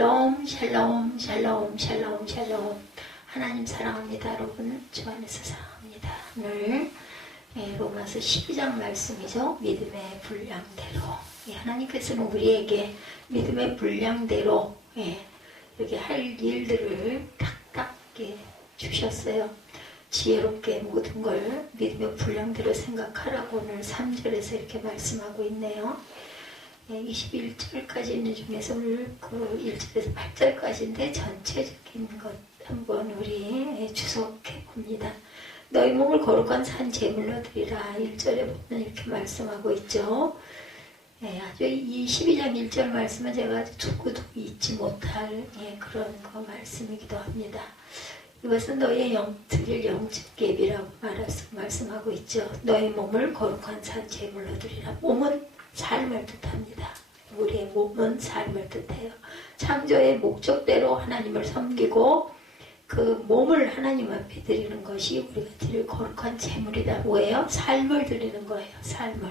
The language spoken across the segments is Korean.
샬롬 샬롬 샬롬 샬롬 샬롬. 하나님 사랑합니다. 여러분 주 안에서 사랑합니다. 오늘 로마서 12장 말씀이죠. 믿음의 분량대로. 하나님께서는 우리에게 믿음의 분량대로 이렇게 할 일들을 탁탁 주셨어요. 지혜롭게 모든 걸 믿음의 분량대로 생각하라고 오늘 3절에서 이렇게 말씀하고 있네요. 21절까지 있는 중에서 오늘 그 1절에서 8절까지인데 전체적인 것 한번 우리 주석해 봅니다. 너희 몸을 거룩한 산 제물로 드리라. 1절에 보면 이렇게 말씀하고 있죠. 아주 이 12장 1절 말씀은 제가 아주 두고두고 잊지 못할 그런 말씀이기도 합니다. 이것은 너희의 드릴 영적 예비라고 말씀하고 있죠. 너희 몸을 거룩한 산 제물로 드리라. 몸은 삶을 뜻합니다. 우리의 몸은 삶을 뜻해요. 창조의 목적대로 하나님을 섬기고 그 몸을 하나님 앞에 드리는 것이 우리가 드릴 거룩한 제물이다. 뭐예요? 삶을 드리는 거예요. 삶을.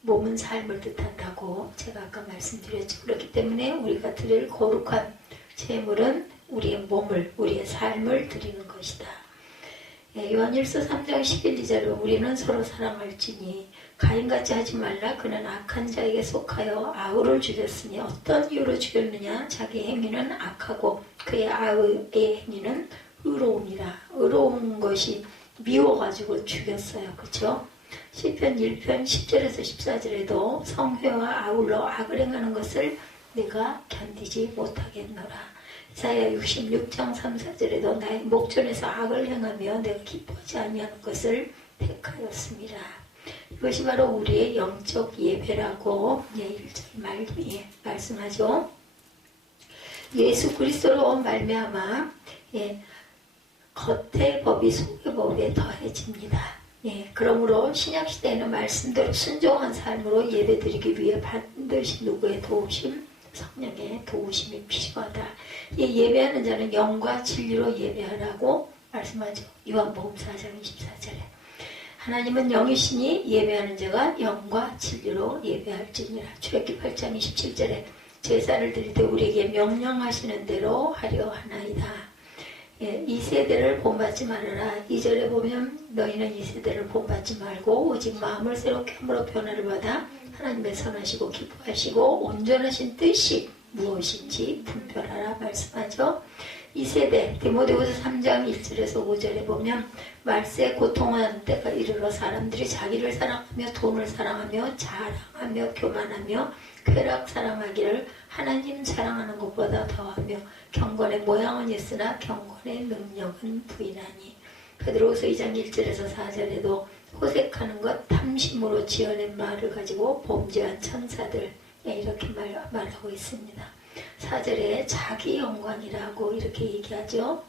몸은 삶을 뜻한다고 제가 아까 말씀드렸죠. 그렇기 때문에 우리가 드릴 거룩한 제물은 우리의 몸을, 우리의 삶을 드리는 것이다. 요한일서 3장 11절로 우리는 서로 사랑할지니 가인같이 하지 말라. 그는 악한 자에게 속하여 아우를 죽였으니 어떤 이유로 죽였느냐. 자기 행위는 악하고 그의 아우의 행위는 의로움이라. 의로운 것이 미워가지고 죽였어요. 그렇죠? 시편 1편 10절에서 14절에도 성회와 아울러 악을 행하는 것을 내가 견디지 못하겠노라. 이사야 66장 3, 4절에도 나의 목전에서 악을 행하며 내가 기뻐하지 아니하는 것을 택하였습니다. 이것이 바로 우리의 영적 예배라고 1절 말씀하죠. 예수 그리스도로 말미암아 겉의 법이 속의 법에 더해집니다. 그러므로 신약시대에는 말씀대로 순종한 삶으로 예배드리기 위해 반드시 누구의 도우심? 성령의 도우심이 필요하다. 예배하는 자는 영과 진리로 예배하라고 말씀하죠. 요한복음 4장 24절에 하나님은 영이시니 예배하는 자가 영과 진리로 예배할지니라. 출애굽기 8장 27절에 제사를 드릴 때 우리에게 명령하시는 대로 하려 하나이다. 이 세대를 본받지 말아라. 2절에 보면 너희는 이 세대를 본받지 말고 오직 마음을 새롭게 함으로 변화를 받아 하나님의 선하시고 기뻐하시고 온전하신 뜻이 무엇인지 분별하라 말씀하죠. 이 세대 디모데후서 3장 1절에서 5절에 보면 말세 고통하는 때가 이르러 사람들이 자기를 사랑하며 돈을 사랑하며 자랑하며 교만하며 쾌락 사랑하기를 하나님 사랑하는 것보다 더하며 경건의 모양은 있으나 경건의 능력은 부인하니. 베드로후서 2장 1절에서 4절에도 호색하는 것 탐심으로 지어낸 말을 가지고 범죄한 천사들 이렇게 말하고 있습니다. 4절에 자기 영광이라고 이렇게 얘기하죠.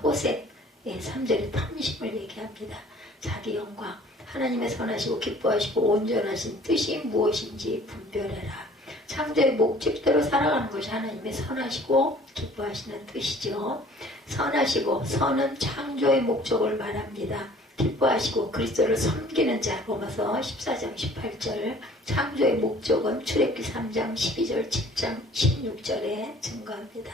호색 3절에 탐심을 얘기합니다. 자기 영광 하나님의 선하시고 기뻐하시고 온전하신 뜻이 무엇인지 분별해라. 창조의 목적대로 살아가는 것이 하나님의 선하시고 기뻐하시는 뜻이죠. 선하시고 선은 창조의 목적을 말합니다. 기뻐하시고 그리스도를 섬기는 자 로마서 14장 18절 창조의 목적은 출애굽기 3장 12절 7장 16절에 증거합니다.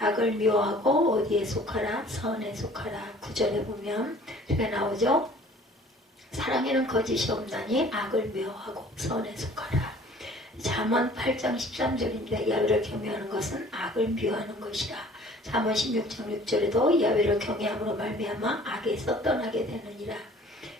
악을 미워하고 어디에 속하라 선에 속하라 9절에 보면 이렇게 나오죠. 사랑에는 거짓이 없나니 악을 미워하고 선에 속하라. 잠언 8장 13절입니다. 야훼를 경외하는 것은 악을 미워하는 것이라. 잠언 16장 6절에도 야훼를 경외함으로 말미암아 악에서 떠나게 되느니라.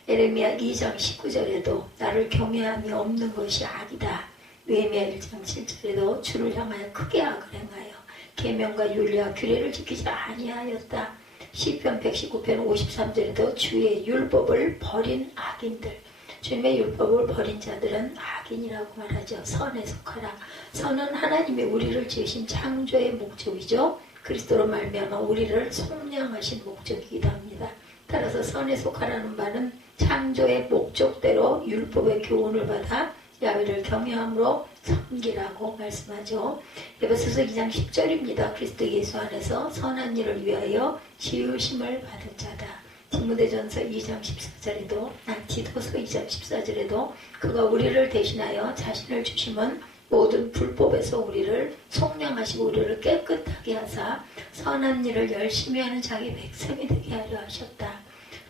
에레미야 2장 19절에도 나를 경외함이 없는 것이 악이다. 느헤미야 1장 7절에도 주를 향하여 크게 악을 행하여 계명과 윤리와 규례를 지키지 아니하였다. 시편 119편 53절에도 주의 율법을 버린 악인들 주님의 율법을 버린 자들은 악인이라고 말하죠. 선에 속하라. 선은 하나님이 우리를 지으신 창조의 목적이죠. 그리스도로 말미암아 우리를 속량하신 목적이기도 합니다. 따라서 선에 속하라는 말은 창조의 목적대로 율법의 교훈을 받아 야훼를 경외함으로 섬기라고 말씀하죠. 에베소서 2장 10절입니다. 그리스도 예수 안에서 선한 일을 위하여 지으심을 받은 자다. 디모데전서 2장 14절에도 디도서 2장 14절에도 그가 우리를 대신하여 자신을 주심은 모든 불법에서 우리를 속량하시고 우리를 깨끗하게 하사 선한 일을 열심히 하는 자기 백성이 되게 하려 하셨다.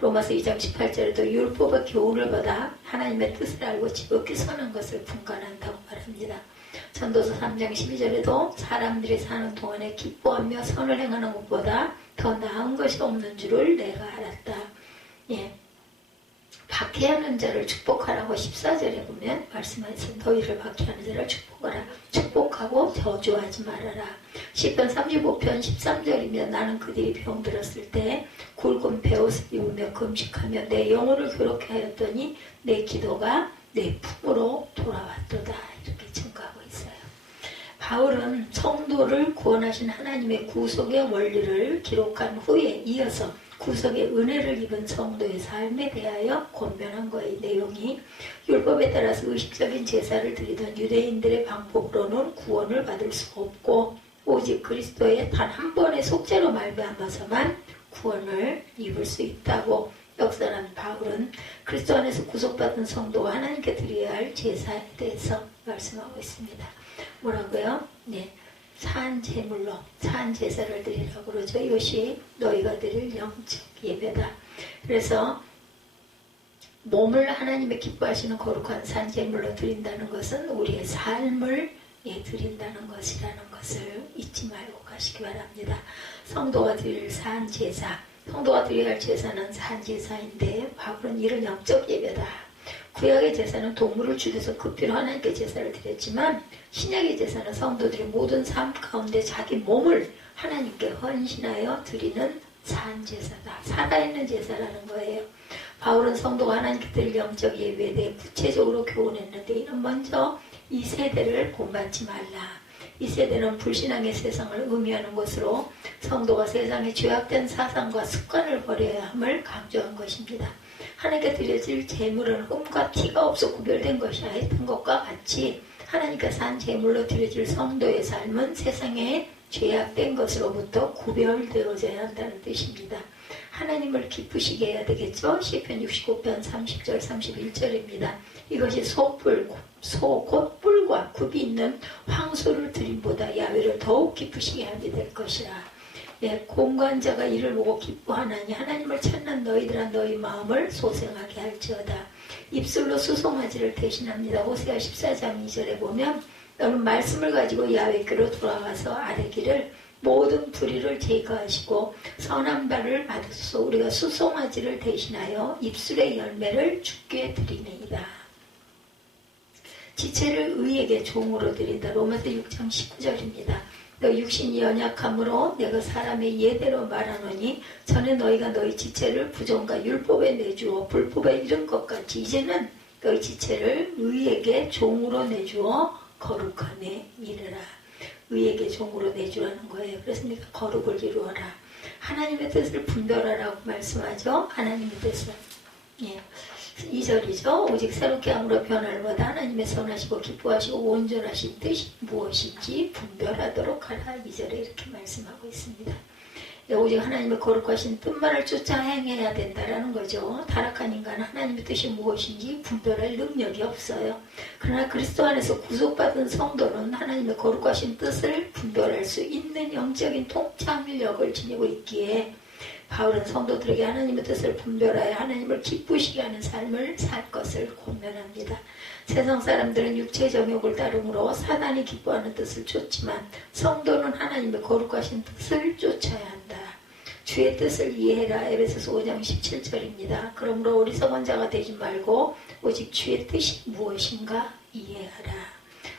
로마서 2장 18절에도 율법의 교훈을 받아 하나님의 뜻을 알고 지극히 선한 것을 분간한다고 말합니다. 전도서 3장 12절에도 사람들이 사는 동안에 기뻐하며 선을 행하는 것보다 더 나은 것이 없는 줄을 내가 알았다. 예. 박해하는 자를 축복하라고 14절에 보면 말씀하신 너희를 박해하는 자를 축복하라. 축복하고 저주하지 말아라. 시편 35편 13절이면 나는 그들이 병들었을 때 굵은 베옷을 입으며 금식하며 내 영혼을 괴롭게 하였더니 내 기도가 내 품으로 돌아왔도다. 이렇게 증거하고 있어요. 바울은 성도를 구원하신 하나님의 구속의 원리를 기록한 후에 이어서 구속의 은혜를 입은 성도의 삶에 대하여 권면한 거의 내용이 율법에 따라서 의식적인 제사를 드리던 유대인들의 방법으로는 구원을 받을 수 없고 오직 그리스도의 단 한 번의 속죄로 말미암아서만 구원을 입을 수 있다고 역사한 바울은 그리스도 안에서 구속받은 성도가 하나님께 드려야 할 제사에 대해서 말씀하고 있습니다. 뭐라고요? 네. 산 제물로 산 제사를 드리라고 그러죠. 이것이 너희가 드릴 영적 예배다. 그래서 몸을 하나님의 기뻐하시는 거룩한 산 제물로 드린다는 것은 우리의 삶을 드린다는 것이라는 것을 잊지 말고 가시기 바랍니다. 성도가 드릴 산 제사, 성도가 드려야 할 제사는 산 제사인데 바울은 이런 영적 예배다. 구약의 제사는 동물을 죽여서 그 피로 하나님께 제사를 드렸지만 신약의 제사는 성도들의 모든 삶 가운데 자기 몸을 하나님께 헌신하여 드리는 산 제사다. 살아있는 제사라는 거예요. 바울은 성도가 하나님께 드릴 영적 예배에 대해 구체적으로 교훈했는데 이는 먼저 이 세대를 본받지 말라. 이 세대는 불신앙의 세상을 의미하는 것으로 성도가 세상의 죄악된 사상과 습관을 버려야 함을 강조한 것입니다. 하나님께 드려질 제물은 흠과 티가 없어 구별된 것이야 했던 것과 같이 하나님께서 한 제물로 드려질 성도의 삶은 세상의 죄악된 것으로부터 구별되어져야 한다는 뜻입니다. 하나님을 기쁘시게 해야 되겠죠. 시편 69편 30절 31절입니다. 이것이 곧 뿔과 굽이 있는 황소를 드림보다 야훼를 더욱 기쁘시게 하게 될 것이라. 예, 공관자가 이를 보고 기뻐하나니 하나님을 찾는 너희들아 너희 마음을 소생하게 할지어다. 입술로 수송아지를 대신합니다. 호세아 14장 2절에 보면 너는 말씀을 가지고 야훼께로 돌아가서 아뢰기를 모든 불의를 제거하시고 선한 바를 받으소서. 우리가 수송아지를 대신하여 입술의 열매를 주께 드리니이다. 지체를 의에게 종으로 드린다. 로마서 6장 19절입니다. 너 육신이 연약함으로 내가 사람의 예대로 말하노니 전에 너희가 너희 지체를 부정과 율법에 내주어 불법에 이른 것 같이 이제는 너희 지체를 의에게 종으로 내주어 거룩함에 이르라. 의에게 종으로 내주라는 거예요. 그래서 네가 거룩을 이루어라. 하나님의 뜻을 분별하라고 말씀하죠. 하나님의 뜻을. 예. 2절이죠. 오직 새롭게 함으로 변화를 받아 하나님의 선하시고 기뻐하시고 온전하신 뜻이 무엇인지 분별하도록 하라. 2절에 이렇게 말씀하고 있습니다. 오직 하나님의 거룩하신 뜻만을 쫓아 행해야 된다라는 거죠. 타락한 인간은 하나님의 뜻이 무엇인지 분별할 능력이 없어요. 그러나 그리스도 안에서 구속받은 성도는 하나님의 거룩하신 뜻을 분별할 수 있는 영적인 통찰력을 지니고 있기에 바울은 성도들에게 하나님의 뜻을 분별하여 하나님을 기쁘시게 하는 삶을 살 것을 권면합니다. 세상 사람들은 육체 정욕을 따름으로 사단이 기뻐하는 뜻을 쫓지만 성도는 하나님의 거룩하신 뜻을 쫓아야 한다. 주의 뜻을 이해해라. 에베소서 5장 17절입니다. 그러므로 어리석은 자가 되지 말고 오직 주의 뜻이 무엇인가 이해하라.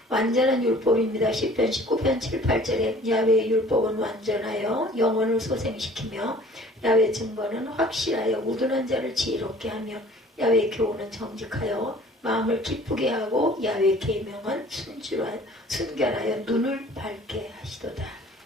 완전한 율법입니다. 시편 19편 7, 8절에 야훼의 율법은 완전하여 영혼을 소생시키며 야훼 증거는 확실하여 우둔한 자를 지혜롭게 하며 야훼 교훈은 정직하여 마음을 기쁘게 하고 야훼 계명은 순결하여 눈을 밝게 하시도다.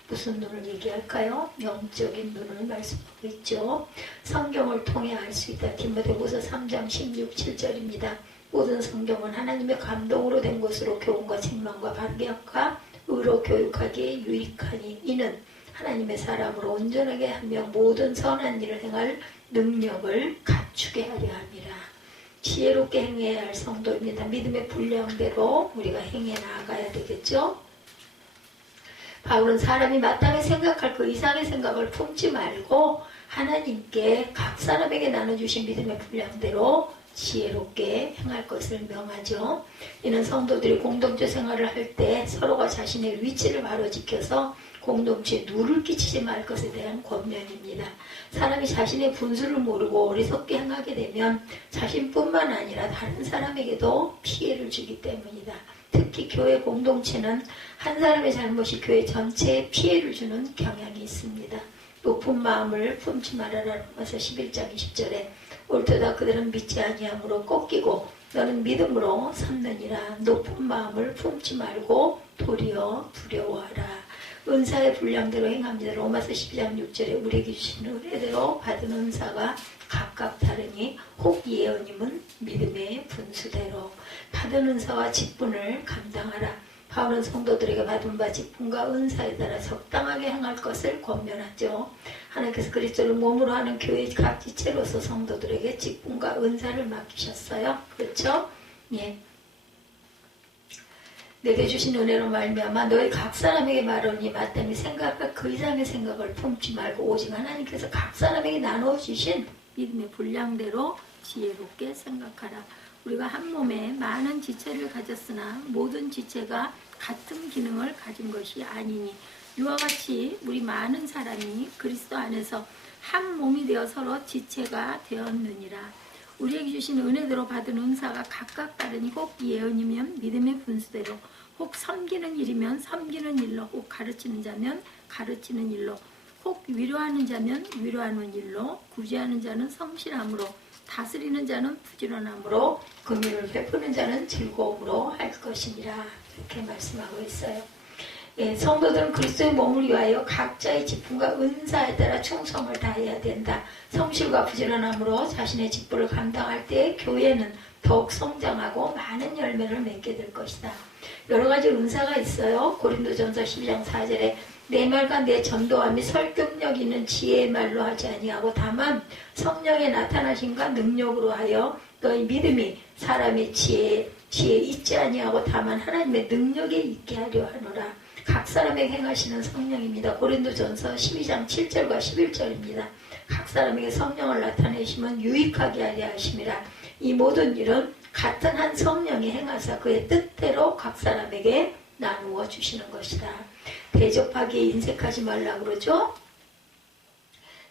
무슨 눈을 얘기할까요? 영적인 눈을 말씀하고 있죠. 성경을 통해 알 수 있다. 디모데후서 3장 16, 7절입니다. 모든 성경은 하나님의 감동으로 된 것으로 교훈과 책망과 반격과 의로 교육하기에 유익하니 이는 하나님의 사람으로 온전하게 하며 모든 선한 일을 행할 능력을 갖추게 하려 함이라. 지혜롭게 행해야 할 성도입니다. 믿음의 분량대로 우리가 행해 나가야 되겠죠. 바울은 사람이 마땅히 생각할 그 이상의 생각을 품지 말고 하나님께 각 사람에게 나눠주신 믿음의 분량대로 지혜롭게 행할 것을 명하죠. 이는 성도들이 공동체 생활을 할 때 서로가 자신의 위치를 바로 지켜서 공동체에 누를 끼치지 말 것에 대한 권면입니다. 사람이 자신의 분수를 모르고 어리석게 행하게 되면 자신뿐만 아니라 다른 사람에게도 피해를 주기 때문이다. 특히 교회 공동체는 한 사람의 잘못이 교회 전체에 피해를 주는 경향이 있습니다. 높은 마음을 품지 말아라. 로마서 11장 20절에 옳도다 그들은 믿지 아니함으로 꺾이고 너는 믿음으로 삼느니라. 높은 마음을 품지 말고 도리어 두려워하라. 은사의 분량대로 행합니다. 로마서 12장 6절에 우리에게 주신 은혜대로 받은 은사가 각각 다르니 혹 예언임은 믿음의 분수대로 받은 은사와 직분을 감당하라. 바울은 성도들에게 받은 바 직분과 은사에 따라 적당하게 행할 것을 권면하죠. 하나님께서 그리스도를 몸으로 하는 교회의 각 지체로서 성도들에게 직분과 은사를 맡기셨어요. 그렇죠? 예. 내게 주신 은혜로 말미암아 너희 각 사람에게 말하니 마땅히 생각할 그 이상의 생각을 품지 말고 오직 하나님께서 각 사람에게 나눠주신 믿음의 분량대로 지혜롭게 생각하라. 우리가 한 몸에 많은 지체를 가졌으나 모든 지체가 같은 기능을 가진 것이 아니니 이와 같이 우리 많은 사람이 그리스도 안에서 한 몸이 되어 서로 지체가 되었느니라. 우리에게 주신 은혜대로 받은 은사가 각각 다르니 혹 예언이면 믿음의 분수대로 혹 섬기는 일이면 섬기는 일로 혹 가르치는 자면 가르치는 일로 혹 위로하는 자면 위로하는 일로 구제하는 자는 성실함으로 다스리는 자는 부지런함으로 긍휼을 베푸는 자는 즐거움으로 할 것이니라. 이렇게 말씀하고 있어요. 예, 성도들은 그리스도의 몸을 위하여 각자의 직분과 은사에 따라 충성을 다해야 된다. 성실과 부지런함으로 자신의 직분을 감당할 때 교회는 더욱 성장하고 많은 열매를 맺게 될 것이다. 여러 가지 은사가 있어요. 고린도전서 12장 4절에 내 말과 내 전도함이 설득력 있는 지혜의 말로 하지 아니하고 다만 성령의 나타나심과 능력으로 하여 너희 믿음이 사람의 지혜에 있지 아니하고 다만 하나님의 능력에 있게 하려 하노라. 각 사람에게 행하시는 성령입니다. 고린도전서 12장 7절과 11절입니다. 각 사람에게 성령을 나타내시면 유익하게 하려 하심이라. 이 모든 일은 같은 한 성령이 행하사 그의 뜻대로 각 사람에게 나누어 주시는 것이다. 대접하기에 인색하지 말라 그러죠.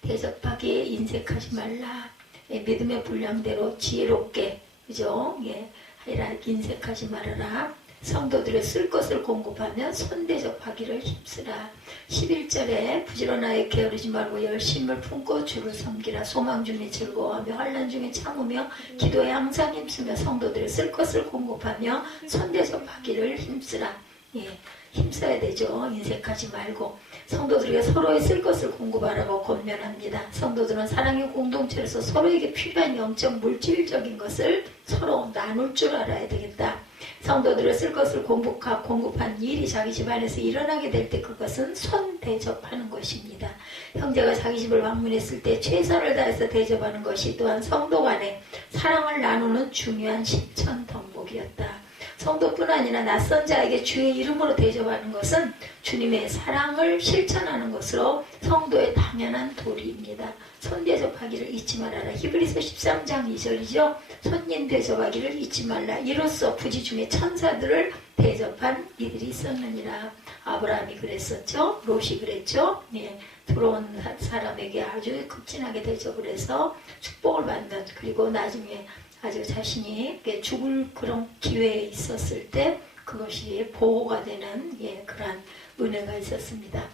대접하기에 인색하지 말라. 예, 믿음의 분량대로 지혜롭게 그죠? 예, 하여라 인색하지 말아라. 성도들의 쓸 것을 공급하며 손대접하기를 힘쓰라. 11절에 부지런하게 게으르지 말고 열심을 품고 주를 섬기라. 소망 중에 즐거워하며 환난 중에 참으며 기도에 항상 힘쓰며 성도들의 쓸 것을 공급하며 손대접하기를 힘쓰라. 예, 힘써야 되죠. 인색하지 말고 성도들에게 서로의 쓸 것을 공급하라고 권면합니다. 성도들은 사랑의 공동체로서 서로에게 필요한 영적 물질적인 것을 서로 나눌 줄 알아야 되겠다. 성도들을 쓸 것을 공급한 일이 자기 집안에서 일어나게 될 때 그것은 손 대접하는 것입니다. 형제가 자기 집을 방문했을 때 최선을 다해서 대접하는 것이 또한 성도 간에 사랑을 나누는 중요한 실천 덕목이었다. 성도뿐 아니라 낯선 자에게 주의 이름으로 대접하는 것은 주님의 사랑을 실천하는 것으로 성도의 당연한 도리입니다. 손 대접하기를 잊지 말아라. 히브리서 13장 2절이죠. 손님 대접하기를 잊지 말라. 이로써 부지 중에 천사들을 대접한 이들이 있었느니라. 아브라함이 그랬었죠. 롯이 그랬죠. 예, 들어온 사람에게 아주 극진하게 대접을 해서 축복을 받는, 그리고 나중에 아주 자신이 죽을 그런 기회에 있었을 때 그것이 보호가 되는 그러한 은혜가 있었습니다.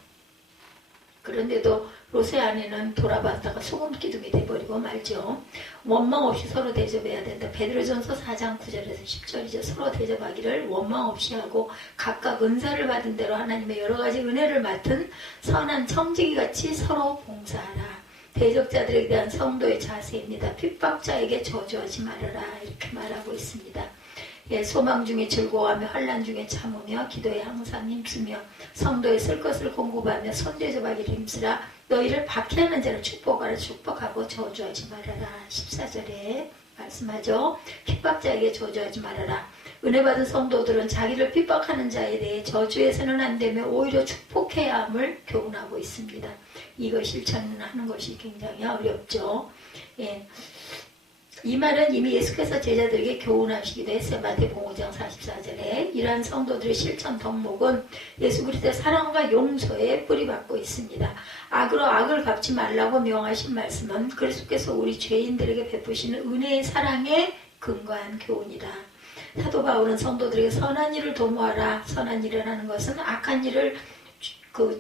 그런데도 롯의 아내는 돌아봤다가 소금 기둥이 돼버리고 말죠. 원망 없이 서로 대접해야 된다. 베드로전서 4장 9절에서 10절이죠. 서로 대접하기를 원망 없이 하고 각각 은사를 받은 대로 하나님의 여러 가지 은혜를 맡은 선한 청지기같이 서로 봉사하라. 대적자들에 대한 성도의 자세입니다. 핍박자에게 저주하지 말아라. 이렇게 말하고 있습니다. 예, 소망 중에 즐거워하며 환난 중에 참으며 기도에 항상 힘쓰며 성도의 쓸 것을 공급하며 손대접하기를 힘쓰라. 너희를 박해하는 자를 축복하라. 축복하고 저주하지 말아라. 14절에 말씀하죠. 핍박자에게 저주하지 말아라. 은혜 받은 성도들은 자기를 핍박하는 자에 대해 저주해서는 안 되며 오히려 축복해야 함을 교훈하고 있습니다. 이거 실천하는 것이 굉장히 어렵죠. 예. 이 말은 이미 예수께서 제자들에게 교훈하시기도 했어요. 마태복음 5장 44절에 이러한 성도들의 실천 덕목은 예수 그리스도의 사랑과 용서에 뿌리박고 있습니다. 악으로 악을 갚지 말라고 명하신 말씀은 그리스도께서 우리 죄인들에게 베푸시는 은혜의 사랑에 근거한 교훈이다. 사도 바울은 성도들에게 선한 일을 도모하라. 선한 일을 하는 것은 악한 일을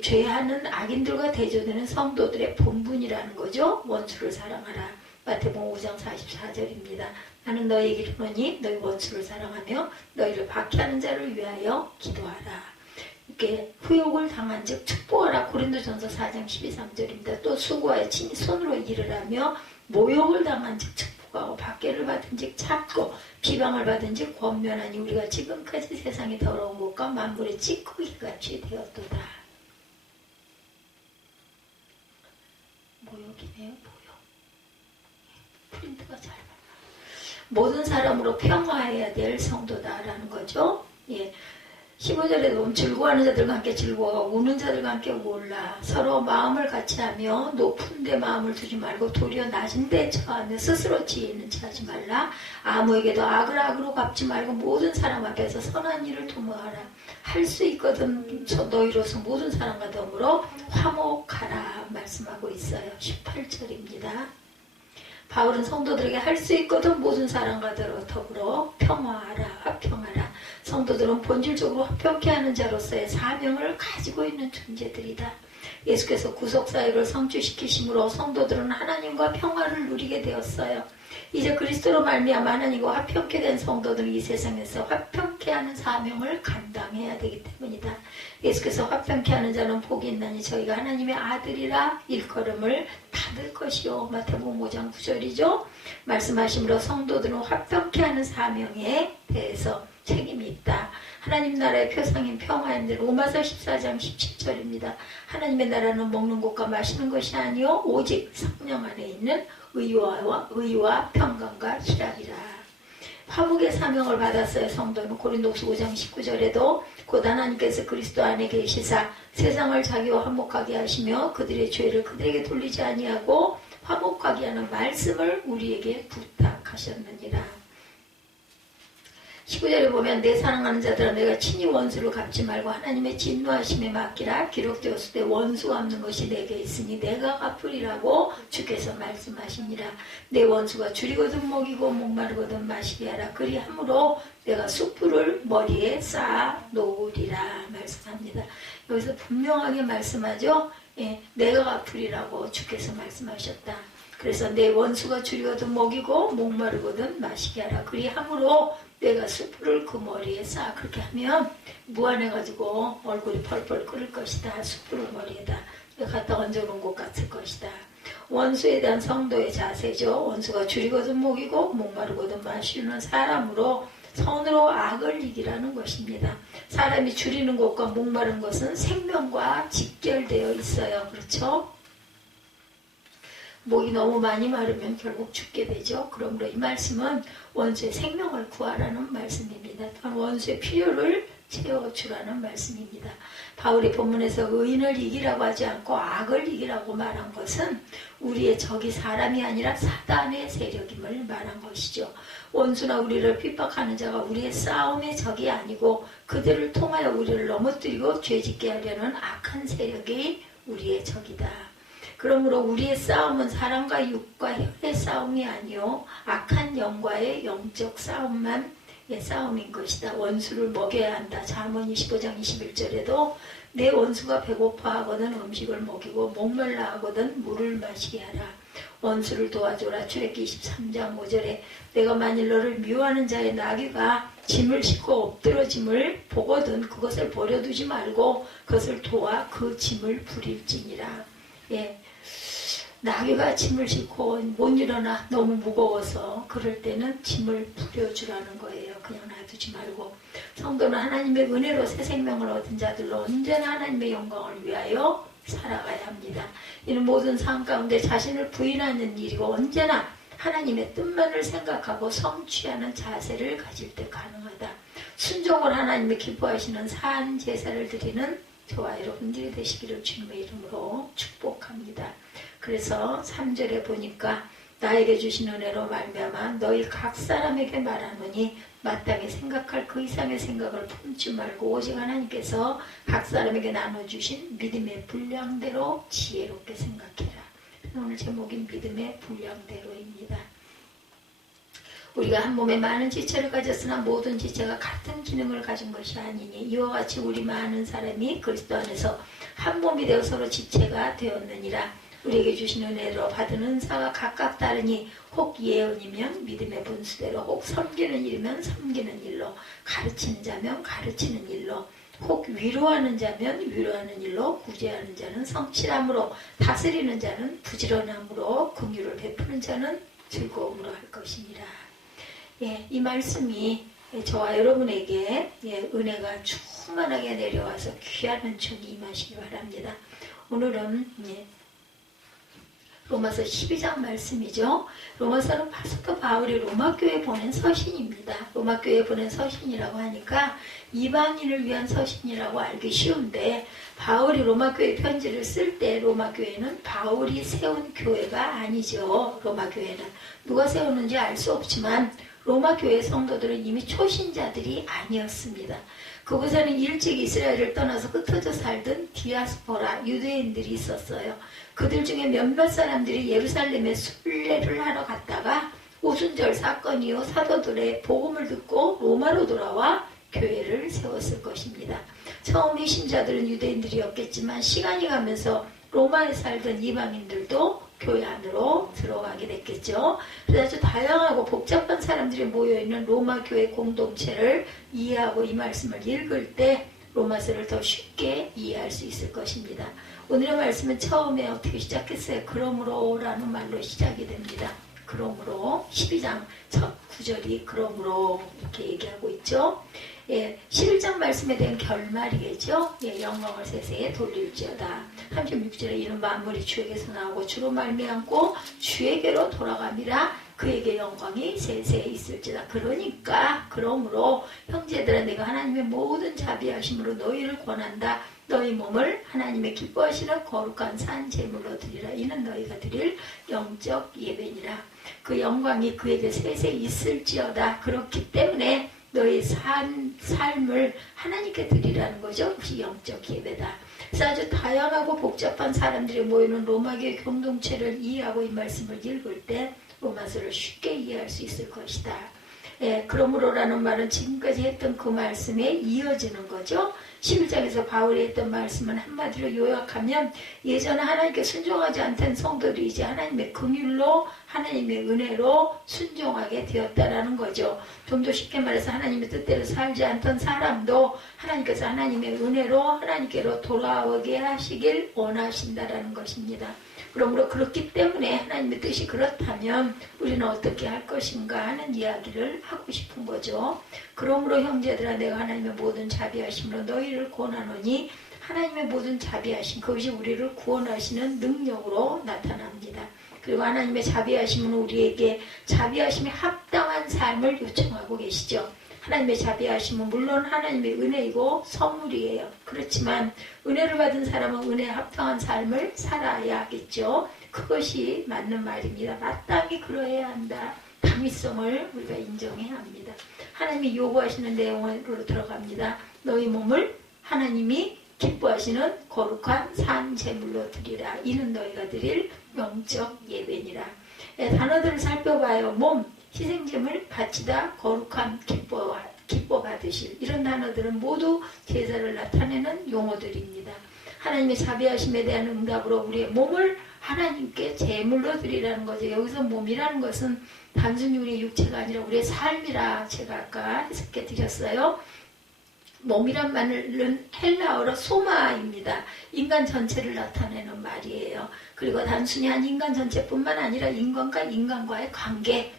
죄하는 악인들과 대조되는 성도들의 본분이라는 거죠. 원수를 사랑하라. 마태복음 5장 44절입니다. 나는 너희에게 이르노니 너희 원수를 사랑하며 너희를 박해하는 자를 위하여 기도하라. 이렇게 후욕을 당한 즉 축복하라. 고린도전서 4장 12~13절입니다. 또 수고하여 친히 손으로 일을 하며 모욕을 당한 즉 축복하고 박해를 받은 즉 참고 비방을 받은 즉 권면하니 우리가 지금까지 세상의 더러운 것과 만물의 찌꺼기같이 되었도다. 모욕이네요. 프린트가 잘 모든 사람으로 평화해야 될 성도다라는 거죠. 예. 15절에 보면 즐거워하는 자들과 함께 즐거워하고 우는 자들과 함께 울라. 서로 마음을 같이 하며 높은 데 마음을 두지 말고 도리어 낮은 데 처하며 스스로 지혜 있는 체 하지 말라. 아무에게도 악을 악으로 갚지 말고 모든 사람 앞에서 선한 일을 도모하라. 할 수 있거든 너희로서 모든 사람과 더불어 화목하라 말씀하고 있어요. 18절입니다. 바울은 성도들에게 할 수 있거든 모든 사람과 더불어 평화하라, 화평하라. 성도들은 본질적으로 화평케 하는 자로서의 사명을 가지고 있는 존재들이다. 예수께서 구속사역을 성취시키심으로 성도들은 하나님과 평화를 누리게 되었어요. 이제 그리스도로 말미암아 하나님과 화평케 된 성도들은 이 세상에서 화평케 하는 사명을 감당해야 되기 때문이다. 예수께서 화평케 하는 자는 복이 있나니 저희가 하나님의 아들이라 일컬음을 받을 것이요. 마태복음 5장 9절이죠. 말씀하심으로 성도들은 화평케 하는 사명에 대해서 책임이 있다. 하나님 나라의 표상인 평화인들 로마서 14장 17절입니다. 하나님의 나라는 먹는 것과 마시는 것이 아니요 오직 성령 안에 있는 의와 평강과 희락이라. 화목의 사명을 받았어요. 성도는 고린도후서 5장 19절에도 곧 하나님께서 그리스도 안에 계시사 세상을 자기와 화목하게 하시며 그들의 죄를 그들에게 돌리지 아니하고 화목하게 하는 말씀을 우리에게 부탁하셨느니라. 19절에 보면 내 사랑하는 자들아 내가 친히 원수를 갚지 말고 하나님의 진노하심에 맡기라. 기록되었을 때 원수 갚는 것이 내게 있으니 내가 갚으리라고 주께서 말씀하시니라. 내 원수가 줄이거든 먹이고 목마르거든 마시게 하라. 그리함으로 내가 숯불을 머리에 쌓아 놓으리라 말씀합니다. 여기서 분명하게 말씀하죠. 예, 내가 갚으리라고 주께서 말씀하셨다. 그래서 내 원수가 줄이거든 먹이고 목마르거든 마시게 하라. 그리함으로 내가 숯불을 그 머리에 쌓아. 그렇게 하면 무안해가지고 얼굴이 펄펄 끓을 것이다. 숯불을 머리에다 갖다 얹어놓은 것 같을 것이다. 원수에 대한 성도의 자세죠. 원수가 줄이거든 먹이고 목마르거든 마시는 사람으로 선으로 악을 이기라는 것입니다. 사람이 줄이는 것과 목마른 것은 생명과 직결되어 있어요. 그렇죠? 목이 너무 많이 마르면 결국 죽게 되죠. 그러므로 이 말씀은 원수의 생명을 구하라는 말씀입니다. 또한 원수의 필요를 채워주라는 말씀입니다. 바울이 본문에서 의인을 이기라고 하지 않고 악을 이기라고 말한 것은 우리의 적이 사람이 아니라 사단의 세력임을 말한 것이죠. 원수나 우리를 핍박하는 자가 우리의 싸움의 적이 아니고 그들을 통하여 우리를 넘어뜨리고 죄짓게 하려는 악한 세력이 우리의 적이다. 그러므로 우리의 싸움은 사람과 육과 혈의 싸움이 아니요 악한 영과의 영적 싸움인 것이다. 원수를 먹여야 한다. 잠언 25장 21절에도 내 원수가 배고파하거든 음식을 먹이고 목말라 하거든 물을 마시게 하라. 원수를 도와줘라. 출애굽기 23장 5절에 내가 만일 너를 미워하는 자의 나귀가 짐을 싣고 엎드러짐을 보거든 그것을 버려두지 말고 그것을 도와 그 짐을 부릴지니라. 예. 나귀가 짐을 싣고 못 일어나 너무 무거워서 그럴 때는 짐을 부려주라는 거예요. 그냥 놔두지 말고. 성도는 하나님의 은혜로 새 생명을 얻은 자들로 언제나 하나님의 영광을 위하여 살아가야 합니다. 이는 모든 상황 가운데 자신을 부인하는 일이고 언제나 하나님의 뜻만을 생각하고 성취하는 자세를 가질 때 가능하다. 순종을 하나님이 기뻐하시는 산 제사를 드리는 저와 여러분들이 되시기를 주님의 이름으로 축복합니다. 그래서 3절에 보니까 나에게 주신 은혜로 말미암아 너희 각 사람에게 말하노니 마땅히 생각할 그 이상의 생각을 품지 말고 오직 하나님께서 각 사람에게 나눠주신 믿음의 분량대로 지혜롭게 생각해라. 오늘 제목인 믿음의 분량대로입니다. 우리가 한 몸에 많은 지체를 가졌으나 모든 지체가 같은 기능을 가진 것이 아니니 이와 같이 우리 많은 사람이 그리스도 안에서 한 몸이 되어 서로 지체가 되었느니라. 우리에게 주신 은혜로 받은 은사가 각각 다르니 혹 예언이면 믿음의 분수대로, 혹 섬기는 일이면 섬기는 일로, 가르치는 자면 가르치는 일로, 혹 위로하는 자면 위로하는 일로, 구제하는 자는 성실함으로, 다스리는 자는 부지런함으로, 긍휼을 베푸는 자는 즐거움으로 할 것이니라. 예, 이 말씀이 저와 여러분에게 은혜가 충만하게 내려와서 귀한 은총이 임하시기 바랍니다. 오늘은 로마서 12장 말씀이죠. 로마서는 사도 바울이 로마교회에 보낸 서신입니다. 로마교회에 보낸 서신이라고 하니까 이방인을 위한 서신이라고 알기 쉬운데, 바울이 로마교회 편지를 쓸 때 로마교회는 바울이 세운 교회가 아니죠. 로마교회는 누가 세웠는지 알 수 없지만 로마교회 성도들은 이미 초신자들이 아니었습니다. 그곳에는 일찍 이스라엘을 떠나서 흩어져 살던 디아스포라 유대인들이 있었어요. 그들 중에 몇몇 사람들이 예루살렘에 순례를 하러 갔다가 오순절 사건 이후 사도들의 복음을 듣고 로마로 돌아와 교회를 세웠을 것입니다. 처음에 신자들은 유대인들이었겠지만 시간이 가면서 로마에 살던 이방인들도 교회 안으로 들어가게 됐겠죠. 그래서 아주 다양하고 복잡한 사람들이 모여있는 로마 교회 공동체를 이해하고 이 말씀을 읽을 때 로마서를 더 쉽게 이해할 수 있을 것입니다. 오늘의 말씀은 처음에 어떻게 시작했어요? 그러므로 라는 말로 시작이 됩니다. 그러므로 12장 첫 구절이 그러므로 이렇게 얘기하고 있죠. 11장 말씀에 대한 결말이겠죠. 영광을 세세에 돌릴지어다. 36절에 이는 만물이 주에게서 나오고 주로 말미암고 주에게로 돌아감이라. 그에게 영광이 세세에 있을지다. 그러니까 그러므로 형제들아 내가 하나님의 모든 자비하심으로 너희를 권한다. 너희 몸을 하나님의 기뻐하시는 거룩한 산 제물로 드리라. 이는 너희가 드릴 영적 예배니라. 그 영광이 그에게 세세에 있을지어다. 그렇기 때문에 너희 삶을 하나님께 드리라는 거죠. 그것이 영적 예배다. 그래서 아주 다양하고 복잡한 사람들이 모이는 로마교회 공동체를 이해하고 이 말씀을 읽을 때 로마서를 쉽게 이해할 수 있을 것이다. 그러므로라는 말은 지금까지 했던 그 말씀에 이어지는 거죠. 11장에서 바울이 했던 말씀은 한마디로 요약하면 예전에 하나님께 순종하지 않던 성도들이 이제 하나님의 긍휼로 하나님의 은혜로 순종하게 되었다라는 거죠. 좀 더 쉽게 말해서 하나님의 뜻대로 살지 않던 사람도 하나님께서 하나님의 은혜로 하나님께로 돌아오게 하시길 원하신다라는 것입니다. 그러므로 그렇기 때문에 하나님의 뜻이 그렇다면 우리는 어떻게 할 것인가 하는 이야기를 하고 싶은 거죠. 그러므로 형제들아 내가 하나님의 모든 자비하심으로 너희를 권하노니 하나님의 모든 자비하심 그것이 우리를 구원하시는 능력으로 나타납니다. 그리고 하나님의 자비하심은 우리에게 자비하심에 합당한 삶을 요청하고 계시죠. 하나님의 자비하심은 물론 하나님의 은혜이고 선물이에요. 그렇지만 은혜를 받은 사람은 은혜에 합당한 삶을 살아야겠죠. 그것이 맞는 말입니다. 마땅히 그러해야 한다. 당위성을 우리가 인정해야 합니다. 하나님이 요구하시는 내용으로 들어갑니다. 너희 몸을 하나님이 기뻐하시는 거룩한 산 제물로 드리라. 이는 너희가 드릴 영적 예배니라. 단어들을 살펴봐요. 몸, 희생제물, 바치다, 거룩함, 기뻐 받으실. 이런 단어들은 모두 제사를 나타내는 용어들입니다. 하나님의 자비하심에 대한 응답으로 우리의 몸을 하나님께 제물로 드리라는 거죠. 여기서 몸이라는 것은 단순히 우리의 육체가 아니라 우리의 삶이라 제가 아까 해석해 드렸어요. 몸이란 말은 헬라어로 소마입니다. 인간 전체를 나타내는 말이에요. 그리고 단순히 한 인간 전체뿐만 아니라 인간과 인간과의 관계,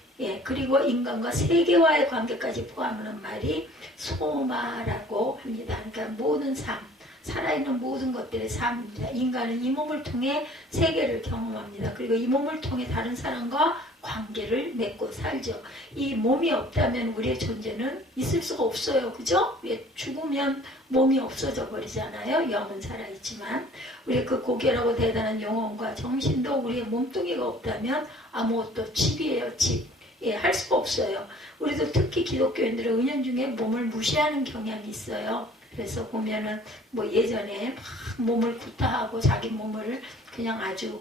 그리고 인간과 세계와의 관계까지 포함하는 말이 소마라고 합니다. 그러니까 모든 삶, 살아있는 모든 것들의 삶입니다. 인간은 이 몸을 통해 세계를 경험합니다. 그리고 이 몸을 통해 다른 사람과 관계를 맺고 살죠. 이 몸이 없다면 우리의 존재는 있을 수가 없어요. 그죠? 왜 죽으면 몸이 없어져 버리잖아요. 영은 살아있지만 우리의 그 고결하고 대단한 영혼과 정신도 우리의 몸뚱이가 없다면 아무것도 집이에요. 집. 예, 할 수가 없어요. 우리도 특히 기독교인들은 은연중에 몸을 무시하는 경향이 있어요. 그래서 보면은 뭐 예전에 막 몸을 구타하고 자기 몸을 그냥 아주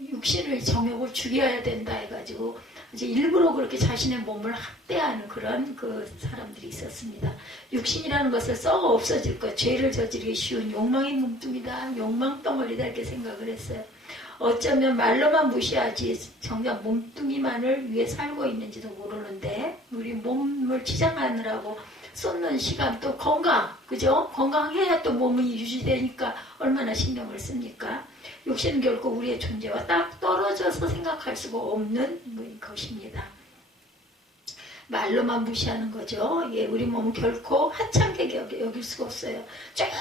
육신의 정욕을 죽여야 된다 해가지고 이제 일부러 그렇게 자신의 몸을 학대하는 그런 그 사람들이 있었습니다. 육신이라는 것을 썩어 없어질 것, 죄를 저지르기 쉬운 욕망의 몸뚱이다, 욕망 덩어리다 이렇게 생각을 했어요. 어쩌면 말로만 무시하지 정작 몸뚱이만을 위해 살고 있는지도 모르는데 우리 몸을 치장하느라고 쏟는 시간 또 건강, 그죠? 건강해야 또 몸이 유지되니까 얼마나 신경을 씁니까? 육신은 결코 우리의 존재와 딱 떨어져서 생각할 수가 없는 것입니다. 말로만 무시하는 거죠. 예, 우리 몸은 결코 하찮게 여길 수가 없어요.